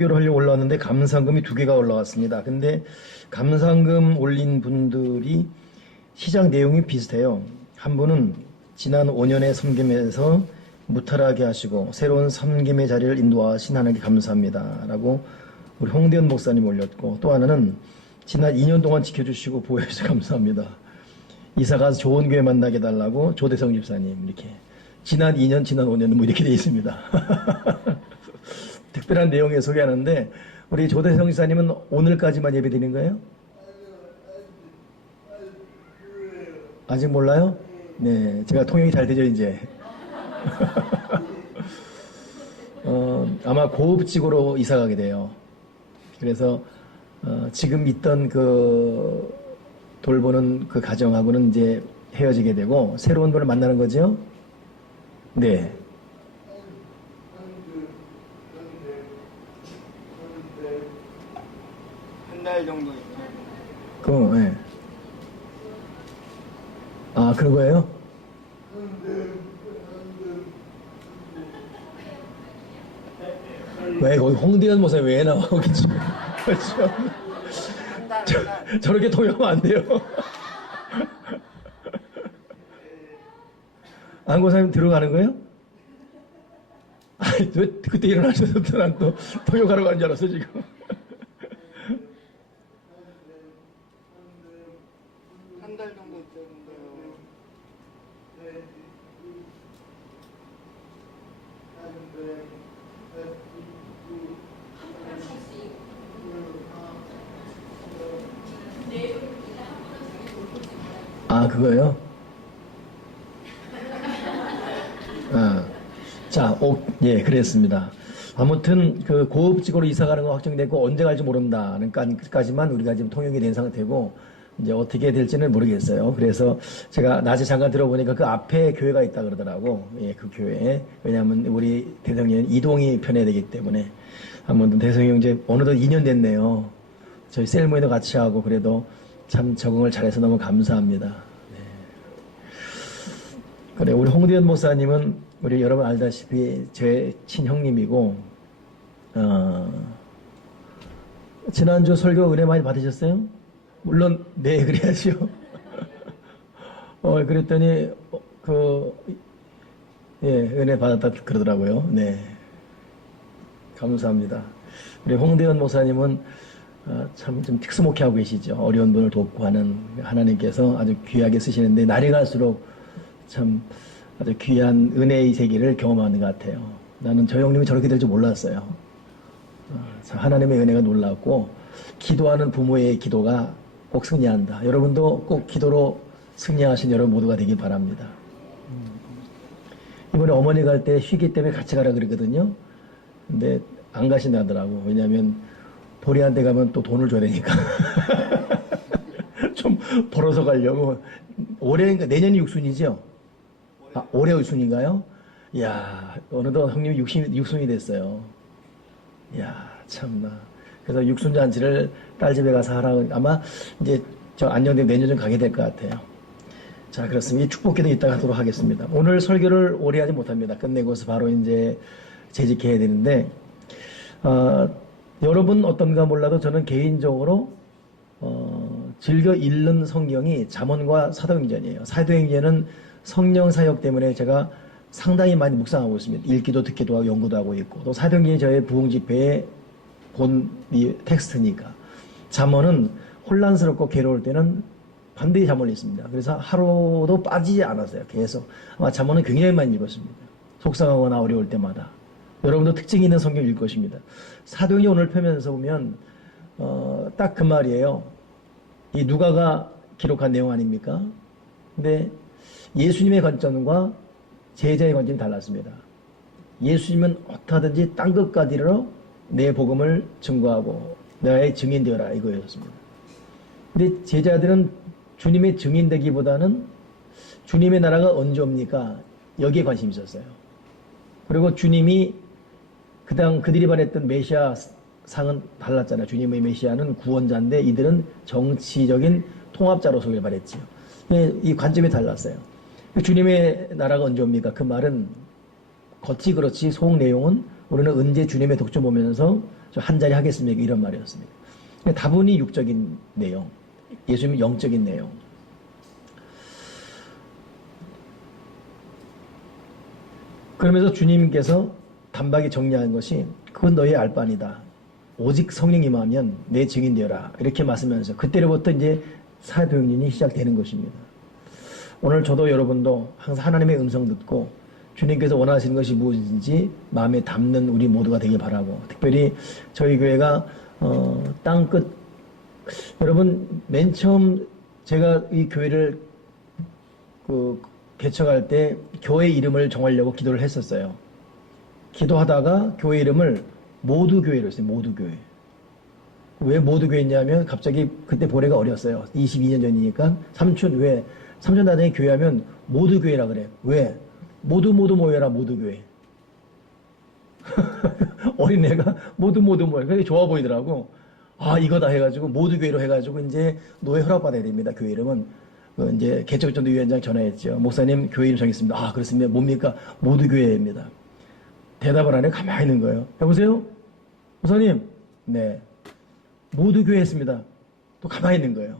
개를 하려고 올라왔는데 감상금이 2개가 올라왔습니다. 근데 감상금 올린 분들이 시장 내용이 비슷해요. 한 분은 지난 5년의 섬김에서 무탈하게 하시고 새로운 섬김의 자리를 인도하신 하나님께 감사합니다. 라고 우리 홍대현 목사님 올렸고, 또 하나는 지난 2년 동안 지켜주시고 보호해주셔서 감사합니다. 이사가서 좋은 교회 만나게 해달라고 조대성 집사님, 이렇게. 지난 2년, 지난 5년 뭐 이렇게 되어 있습니다. 특별한 내용에 소개하는데, 우리 조대성 집사님은 오늘까지만 예배 드린 거예요? 아직 몰라요? 네, 제가 통역이 잘 되죠, 이제. 아마 고급직으로 이사 가게 돼요. 그래서, 지금 있던 그 돌보는 그 가정하고는 이제 헤어지게 되고, 새로운 분을 만나는 거죠? 네. 한 달 정도 있죠. 네. 아, 그런 거예요? 왜, 거기 홍대현 모사 왜 나와, 거기 지금. 저렇게 통역하면 안 돼요. 안고사님 들어가는 거예요? 아니, 왜 그때 일어나셔서 난 또 통역하러 가는 줄 알았어, 지금. 한 달 정도 있었는데요. 아, 그거요? 아, 자, 예, 그랬습니다. 아무튼 그 고급직으로 이사 가는 거 확정됐고 언제 갈지 모른다는 까지만 우리가 지금 통역이 된 상태고, 이제 어떻게 될지는 모르겠어요. 그래서 제가 낮에 잠깐 들어보니까 그 앞에 교회가 있다 그러더라고. 예, 그 교회에. 왜냐하면 우리 대성령 이동이 편해야 되기 때문에. 한번 대성령 이제 어느덧 2년 됐네요. 저희 셀모에도 같이 하고 그래도 참 적응을 잘해서 너무 감사합니다. 네. 그래, 우리 홍대현 목사님은 우리 여러분 알다시피 제 친형님이고, 지난주 설교 은혜 많이 받으셨어요? 물론, 네, 그래야죠. 그랬더니, 예, 은혜 받았다 그러더라고요. 네. 감사합니다. 우리 홍대현 목사님은 참 좀 특수목회하고 계시죠. 어려운 분을 돕고 하는 하나님께서 아주 귀하게 쓰시는데, 날이 갈수록 참 아주 귀한 은혜의 세계를 경험하는 것 같아요. 나는 저 형님이 저렇게 될 줄 몰랐어요. 하나님의 은혜가 놀랍고, 기도하는 부모의 기도가 꼭 승리한다. 여러분도 꼭 기도로 승리하신 여러분 모두가 되길 바랍니다. 이번에 어머니 갈 때 쉬기 때문에 같이 가라 그랬거든요. 근데 안 가신다더라고. 왜냐하면 보리한테 가면 또 돈을 줘야 되니까. 좀 벌어서 가려고. 올해인가 내년이 육순이죠? 아, 올해 육순인가요? 이야, 어느덧 형님이 육순이 됐어요. 이야, 참나. 그래서 육순잔치를 딸 집에 가서 하라고. 아마 이제 저 안녕되면 내년쯤 가게 될 것 같아요. 자, 그렇습니다. 이 축복기도 이따가 하도록 하겠습니다. 오늘 설교를 오래 하지 못합니다. 끝내고서 바로 이제 재직해야 되는데, 여러분 어떤가 몰라도 저는 개인적으로 즐겨 읽는 성경이 잠언과 사도행전이에요. 사도행전은 성령 사역 때문에 제가 상당히 많이 묵상하고 있습니다. 읽기도 듣기도 하고 연구도 하고 있고, 또 사도행전이 저의 부흥집회의 본 이 텍스트니까. 잠언은 혼란스럽고 괴로울 때는 반드시 잠언을 읽습니다. 그래서 하루도 빠지지 않았어요. 계속. 아마 잠언은 굉장히 많이 읽었습니다. 속상하거나 어려울 때마다. 여러분도 특징 있는 성경 읽을 것입니다. 사도행전 오늘 펴면서 보면 딱 그 말이에요. 이 누가가 기록한 내용 아닙니까? 근데 예수님의 관점과 제자의 관점이 달랐습니다. 예수님은 어떠하든지 땅 끝까지 이르러 내 복음을 증거하고 나의 증인 되어라, 이거였습니다. 근데 제자들은 주님의 증인 되기보다는 주님의 나라가 언제 옵니까? 여기에 관심이 있었어요. 그리고 주님이 그들이 말했던 메시아 상은 달랐잖아요. 주님의 메시아는 구원자인데 이들은 정치적인 통합자로 소개를 말했지요. 이 관점이 달랐어요. 주님의 나라가 언제 옵니까? 그 말은 겉이 그렇지 속 내용은 우리는 언제 주님의 독점 보면서 저 한 자리 하겠습니까? 이런 말이었습니다. 다분히 육적인 내용, 예수님은 영적인 내용. 그러면서 주님께서 단박에 정리한 것이 그건 너의 알 바니다. 오직 성령 임하면 내 증인 되어라. 이렇게 말씀하면서 그때로부터 이제 사도행전이 시작되는 것입니다. 오늘 저도 여러분도 항상 하나님의 음성 듣고 주님께서 원하시는 것이 무엇인지 마음에 담는 우리 모두가 되길 바라고, 특별히 저희 교회가 땅끝, 여러분 맨 처음 제가 이 교회를 개척할 때 교회 이름을 정하려고 기도를 했었어요. 기도하다가 교회 이름을 모두교회로 했어요. 모두교회. 왜 모두교회냐면 갑자기 그때 보례가 어렸어요. 22년 전이니까 삼촌 나중에 교회하면 모두교회라 그래. 왜? 모두 모여라 모두교회. 어린애가 모두 모여. 그게 좋아 보이더라고. 아 이거다 해가지고 모두교회로 해가지고 이제 노예 허락받아야 됩니다. 교회 이름은. 이제 개척전도위원장 전화했죠. 목사님 교회 이름 정했습니다. 아 그렇습니다. 뭡니까? 모두교회입니다. 대답을 안 해. 가만히 있는 거예요. 여보세요? 목사님? 네. 모두교회 했습니다. 또 가만히 있는 거예요.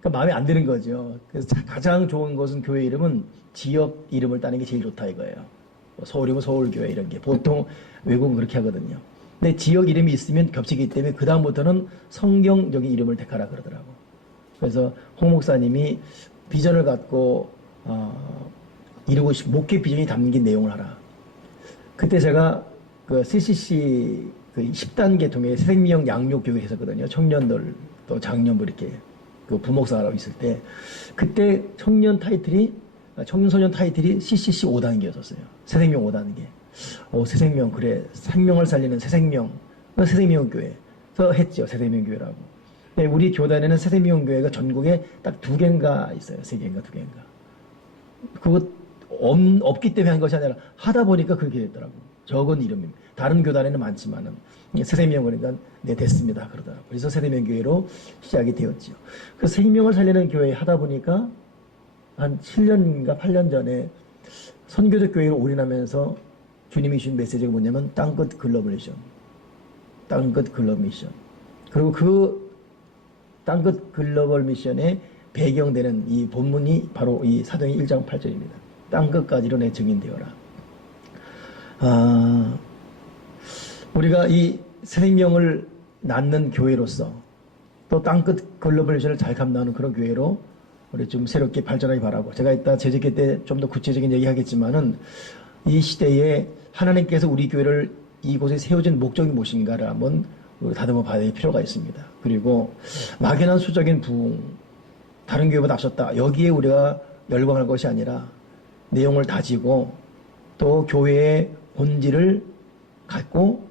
그러니까 마음에 안 드는 거죠. 그래서 가장 좋은 것은 교회 이름은 지역 이름을 따는 게 제일 좋다 이거예요. 서울이면 서울교회 이런 게. 보통 외국은 그렇게 하거든요. 근데 지역 이름이 있으면 겹치기 때문에 그 다음부터는 성경적인 이름을 택하라 그러더라고. 그래서 홍 목사님이 비전을 갖고 이루고 싶은 목회 비전이 담긴 내용을 하라. 그때 제가 그 CCC 그 10단계 통해 생명 양육 교육을 했었거든요. 청년들 또 장년부 이렇게 그 부목사라고 있을 때 그때 청년 소년 타이틀이 CCC 5단계였었어요. 새생명 5단계. 새생명 그래 생명을 살리는 새생명 새생명 교회에서 했죠. 새생명 교회라고. 네, 우리 교단에는 새생명 교회가 전국에 딱 2개인가 있어요. 3개인가 2개인가. 그거 없기 때문에 한 것이 아니라 하다 보니까 그렇게 됐더라고. 적은 이름입니다. 다른 교단에는 많지만은 새생명 그러니까 네 됐습니다 그러더라고. 그래서 새생명 교회로 시작이 되었지요. 그 생명을 살리는 교회 하다 보니까 한 7년인가 8년 전에 선교적 교회로 올인하면서 주님이 주신 메시지가 뭐냐면 땅끝 글로벌 미션. 땅끝 글로벌 미션. 그리고 그 땅끝 글로벌 미션의 배경되는 이 본문이 바로 이 사도행 1장 8절입니다. 땅끝까지로 내 증인 되어라. 우리가 이 생명을 낳는 교회로서 또 땅끝 글로벌 미션을 잘 감당하는 그런 교회로 우리 좀 새롭게 발전하기 바라고, 제가 이따 재직회 때 좀 더 구체적인 얘기 하겠지만은 이 시대에 하나님께서 우리 교회를 이곳에 세워진 목적이 무엇인가를 한번 다듬어 봐야 될 필요가 있습니다. 그리고 막연한 수적인 부흥, 다른 교회보다 앞섰다, 여기에 우리가 열광할 것이 아니라 내용을 다지고 또 교회의 본질을 갖고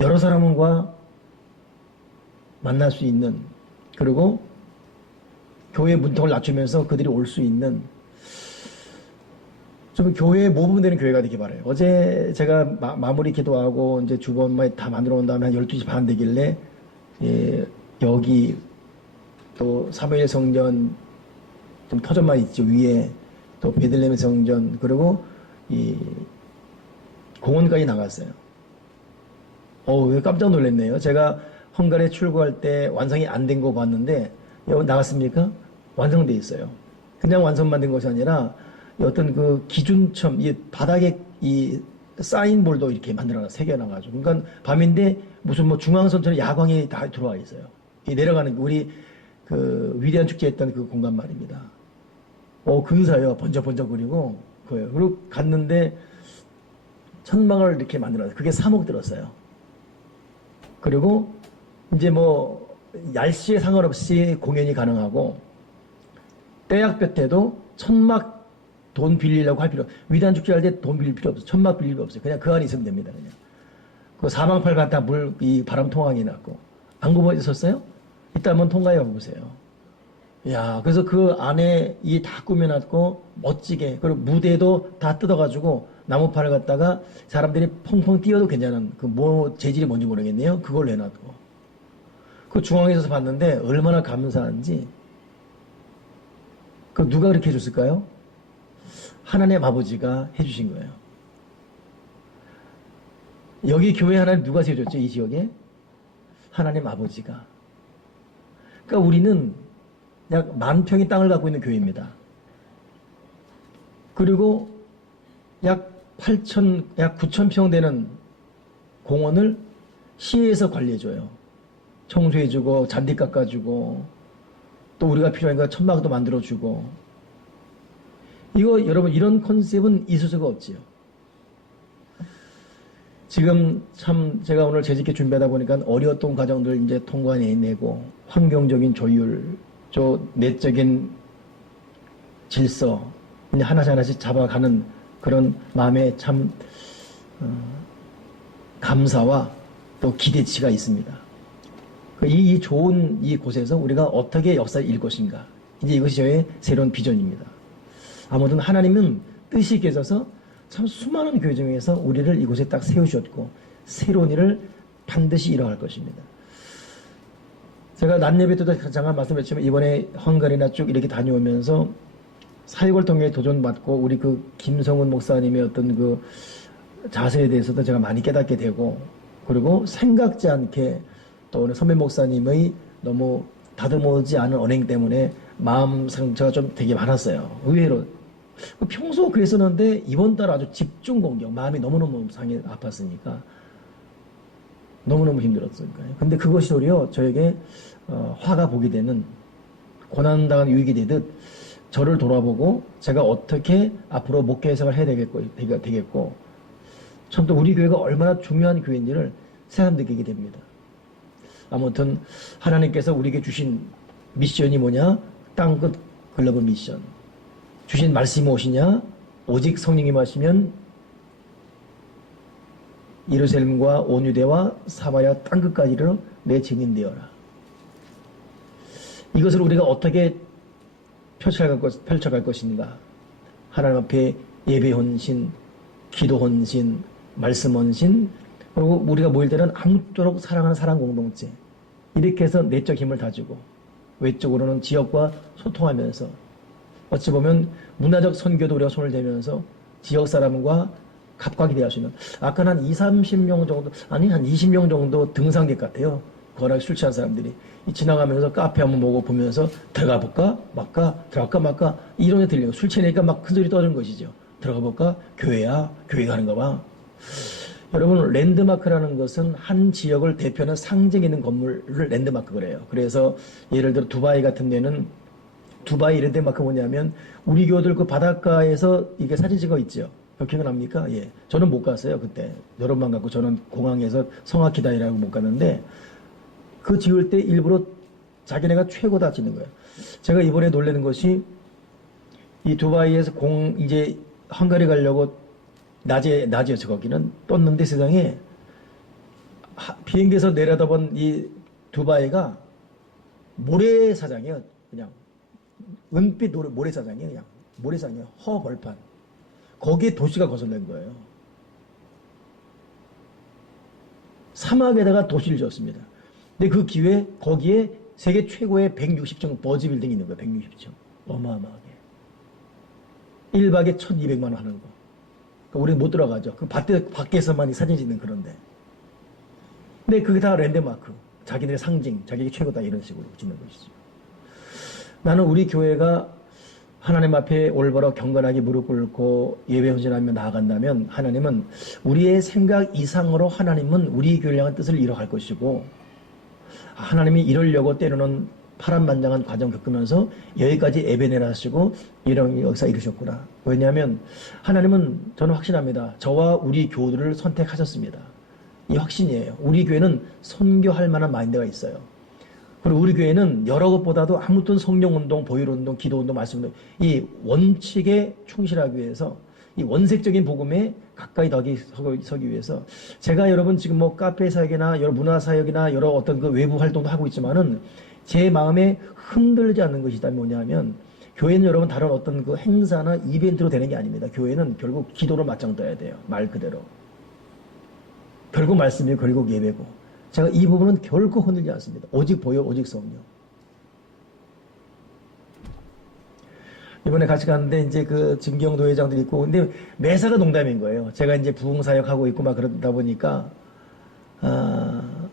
여러 사람과 만날 수 있는, 그리고 교회의 문턱을 낮추면서 그들이 올 수 있는 좀 교회의 모범되는 교회가 되기 바라요. 어제 제가 마무리 기도하고 이제 주번만 다 만들어 온 다음에 한 12시 반 되길래 여기 또 사무엘 성전 좀 터전만 있죠. 위에 또 베들레헴 성전 그리고 이 공원까지 나갔어요. 깜짝 놀랐네요. 제가 헝가리에 출국할 때 완성이 안 된 거 봤는데 여기 나갔습니까? 완성돼 있어요. 그냥 완성만 된 것이 아니라 어떤 그 기준점, 이 바닥에 이 사인볼도 이렇게 만들어놔, 새겨놔가지고. 그러니까 밤인데 무슨 뭐 중앙선처럼 야광이 다 들어와 있어요. 이 내려가는 우리 그 위대한 축제 했던 그 공간 말입니다. 근사해요. 번쩍번쩍거리고 그거예요. 그리고 갔는데 천막을 이렇게 만들어놨어요. 그게 3억 들었어요. 그리고 이제 뭐 날씨에 상관없이 공연이 가능하고 때약볕 때도 천막 돈 빌리려고 할 필요, 위대한 축제 할 때 돈 빌릴 필요 없어요. 천막 빌릴 필요 없어요. 그냥 그 안에 있으면 됩니다. 그냥 그 사방팔방 이 바람 통항이 났고. 안 가보셨어요? 이따 한번 통과해 보세요. 야, 그래서 그 안에 이 다 꾸며놨고 멋지게, 그리고 무대도 다 뜯어가지고 나무판을 갖다가 사람들이 펑펑 뛰어도 괜찮은 그 뭐 재질이 뭔지 모르겠네요. 그걸 해놨고 그 중앙에서 봤는데 얼마나 감사한지. 그 누가 그렇게 해줬을까요? 하나님 아버지가 해주신 거예요. 여기 교회 하나님 누가 세워줬죠? 이 지역에? 하나님 아버지가. 그러니까 우리는 약 10,000평의 땅을 갖고 있는 교회입니다. 그리고 약 9,000평 되는 공원을 시에서 관리해줘요. 청소해주고, 잔디 깎아주고, 또 우리가 필요하니까 천막도 만들어주고. 이거 여러분, 이런 컨셉은 있을 수가 없지요. 지금 참 제가 오늘 재직게 준비하다 보니까 어려웠던 과정들 이제 통과해내고, 환경적인 조율, 내적인 질서, 이제 하나씩 잡아가는 그런 마음에 참, 감사와 또 기대치가 있습니다. 이 좋은 이 곳에서 우리가 어떻게 역사를 읽을 것인가. 이제 이것이 저의 새로운 비전입니다. 아무튼 하나님은 뜻이 계셔서 참 수많은 교회 중에서 우리를 이곳에 딱 세우셨고 새로운 일을 반드시 이뤄갈 것입니다. 제가 낮 예배 때도 잠깐 말씀드렸지만 이번에 헝가리나 쭉 이렇게 다녀오면서 사역을 통해 도전받고 우리 그 김성훈 목사님의 어떤 그 자세에 대해서도 제가 많이 깨닫게 되고 그리고 생각지 않게 또 오늘 선배 목사님의 너무 다듬어지지 않은 언행 때문에 마음 상처가 좀 되게 많았어요. 의외로. 평소 그랬었는데 이번 달 아주 집중 공격, 마음이 너무너무 상해 아팠으니까 너무너무 힘들었으니까요. 근데 그것이 도리어 저에게 화가 보게 되는 고난당한 유익이 되듯 저를 돌아보고 제가 어떻게 앞으로 목회 해석을 해야 되겠고 참 또 우리 교회가 얼마나 중요한 교회인지를 새삼 느끼게 됩니다. 아무튼 하나님께서 우리에게 주신 미션이 뭐냐? 땅끝 글로벌 미션. 주신 말씀이 무엇이냐? 오직 성령이 마시면 예루살렘과 온 유대와 사마리아 땅끝까지 이르러 내 증인 되어라. 이것을 우리가 어떻게 펼쳐갈 것인가? 하나님 앞에 예배 헌신, 기도 헌신, 말씀 헌신, 그리고 우리가 모일 때는 아무쪼록 사랑하는 사랑 공동체. 이렇게 해서 내적 힘을 다지고 외적으로는 지역과 소통하면서 어찌 보면 문화적 선교도 우리가 손을 대면서 지역 사람과 갑각이 되어 하시는 아까 한 30명 정도 아니 한 20명 정도 등산객 같아요. 거기 술 취한 사람들이 지나가면서 카페 한번 보고 보면서 들어가 볼까 말까 들어갈까 말까 이런 게 들려요. 술 취하니까 막 큰 소리 떠는 것이죠. 들어가 볼까? 교회야? 교회 가는가 봐. 여러분 랜드마크라는 것은 한 지역을 대표하는 상징 있는 건물을 랜드마크 그래요. 그래서 예를 들어 두바이 같은 데는 두바이 랜드마크 뭐냐면 우리 교들 그 바닷가에서 이게 사진 찍어 있죠. 기억납니까? 예. 저는 못 갔어요 그때. 여름만 갔고 저는 공항에서 성악기다이라고 못 갔는데 그 지을 때 일부러 자기네가 최고다 찍는 거예요. 제가 이번에 놀라는 것이 이 두바이에서 이제 헝가리 가려고 낮이었어 거기는 떴는데 세상에 비행기에서 내려다본 이 두바이가 모래사장이에요. 그냥 은빛 모래사장이에요. 그냥 모래사장이에요. 허벌판. 거기에 도시가 거슬린 거예요. 사막에다가 도시를 지었습니다. 근데 그 기회에 거기에 세계 최고의 160층 버즈 빌딩이 있는 거예요. 160층. 어마어마하게. 1박에 1,200만 원 하는 거. 그러니까 우리는 못 들어가죠. 그 밖에서만 사진 찍는 그런데. 근데 그게 다 랜드마크. 자기들의 상징, 자기가 최고다 이런 식으로 짓는 것이죠. 나는 우리 교회가 하나님 앞에 올바로 경건하게 무릎 꿇고 예배 헌신하며 나아간다면 하나님은 우리의 생각 이상으로 하나님은 우리 교회를 향한 뜻을 이뤄갈 것이고 하나님이 이루려고 때로는 파란만장한 과정 겪으면서 여기까지 에베네라 하시고 이런 역사 이루셨구나. 왜냐하면 하나님은 저는 확신합니다. 저와 우리 교우들을 선택하셨습니다. 이 확신이에요. 우리 교회는 선교할 만한 마인드가 있어요. 그리고 우리 교회는 여러 것보다도 아무튼 성령운동, 보혈운동, 기도운동, 말씀운동 이 원칙에 충실하기 위해서 이 원색적인 복음에 가까이 서기 위해서 제가 여러분 지금 뭐 카페 사역이나 여러 문화 사역이나 여러 어떤 그 외부 활동도 하고 있지만은 제 마음에 흔들지 않는 것이 있다면 뭐냐면 교회는 여러분 다른 어떤 그 행사나 이벤트로 되는 게 아닙니다. 교회는 결국 기도로 맞짱 떠야 돼요. 말 그대로. 결국 말씀이 결국 예배고 제가 이 부분은 결코 흔들지 않습니다. 오직 보여 오직 성령. 이번에 같이 갔는데 이제 그 진경도 회장도 있고 근데 매사가 농담인 거예요. 제가 이제 부흥사역 하고 있고 막 그러다 보니까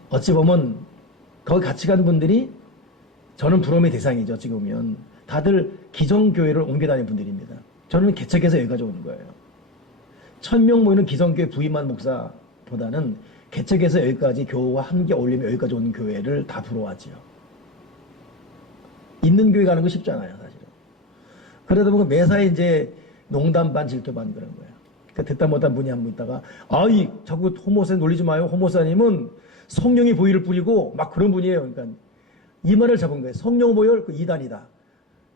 어찌 보면 거기 같이 간 분들이 저는 부러움의 대상이죠. 지금 보면 다들 기성교회를 옮겨 다니는 분들입니다. 저는 개척해서 여기까지 오는 거예요. 1000명 모이는 기성교회 부임한 목사보다는 개척해서 여기까지 교우와 함께 어울리며 여기까지 오는 교회를 다 부러워하지요. 있는 교회 가는 거 쉽잖아요, 사실은. 그러다 보면 매사에 이제 농담 반 질투 반 그런 거예요. 그러니까 듣다 못한 분이 한 분 있다가 아이 자꾸 호모세 놀리지 마요. 호모사님은 성령의 보혈을 뿌리고 막 그런 분이에요. 그러니까 이 말을 잡은 거예요. 성령 보혈 그 2단이다.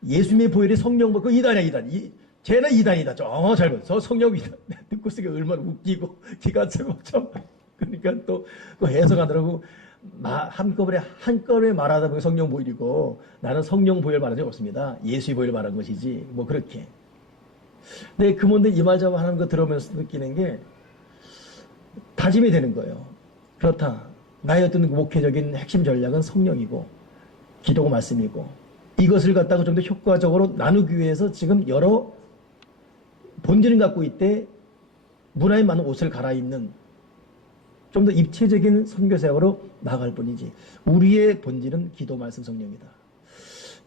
예수님의 보혈이 성령 보혈 그 2단이야 2단. 쟤는 2단이다. 잘 봐. 저 성령 2단. 듣고 있으니까 얼마나 웃기고 기가 차고 참. 그러니까 또 해석하더라고. 한꺼번에 말하다 보니 성령 보혈이고 나는 성령 보혈 말한 적 없습니다. 예수의 보혈 말한 것이지. 뭐 그렇게. 근데 그분들 이 말 잡아 하는 거 들으면서 느끼는 게 다짐이 되는 거예요. 그렇다. 나의 어떤 목회적인 핵심 전략은 성령이고 기도고 말씀이고 이것을 갖다가 좀 더 효과적으로 나누기 위해서 지금 여러 본질을 갖고 있대 문화에 맞는 옷을 갈아입는 좀 더 입체적인 선교사역으로 나아갈 뿐이지 우리의 본질은 기도 말씀 성령이다.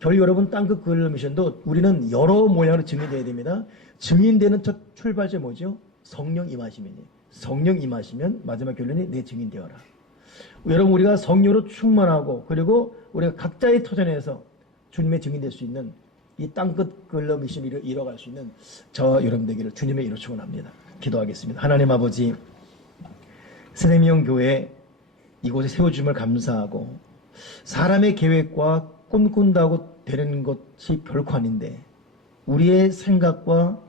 결국 여러분 땅끝 그을 미션도 우리는 여러 모양으로 증인되어야 됩니다. 증인되는 첫 출발점 뭐죠? 성령 임하시면이. 성령 임하시면 마지막 결론이 내 증인 되어라. 여러분 우리가 성령으로 충만하고 그리고 우리가 각자의 터전에서 주님의 증인 될 수 있는 이 땅끝 글러 미션을 이뤄갈 수 있는 저와 여러분 되기를 주님의 이로 축원합니다. 기도하겠습니다. 하나님 아버지 새생명 교회 이곳에 세워주심을 감사하고 사람의 계획과 꿈꾼다고 되는 것이 결코 아닌데 우리의 생각과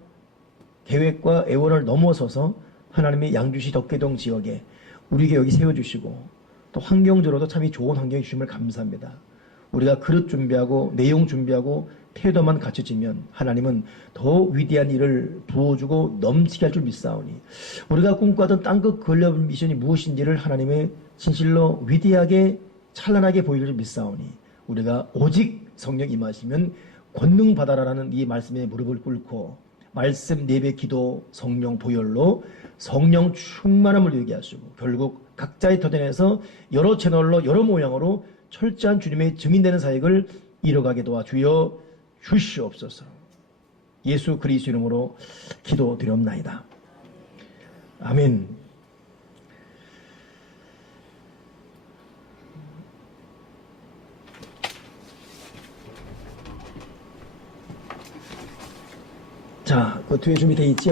계획과 애원을 넘어서서 하나님의 양주시 덕계동 지역에 우리에게 여기 세워주시고 또 환경적으로도 참 좋은 환경이 주심을 감사합니다. 우리가 그릇 준비하고 내용 준비하고 태도만 갖춰지면 하나님은 더 위대한 일을 부어주고 넘치게 할 줄 믿사오니 우리가 꿈꾸던 땅끝 글로벌 미션이 무엇인지를 하나님의 진실로 위대하게 찬란하게 보일 줄 믿사오니 우리가 오직 성령 임하시면 권능 받아라라는 이 말씀에 무릎을 꿇고 말씀 예배 기도 성령 보혈로 성령 충만함을 누리게 하시고 결국 각자의 터전에서 여러 채널로 여러 모양으로 철저한 주님의 증인되는 사역을 이뤄가게 도와주여 주시옵소서. 예수 그리스도 이름으로 기도드리옵나이다. 아멘. 자, 그 뒤에 준비되어 있죠?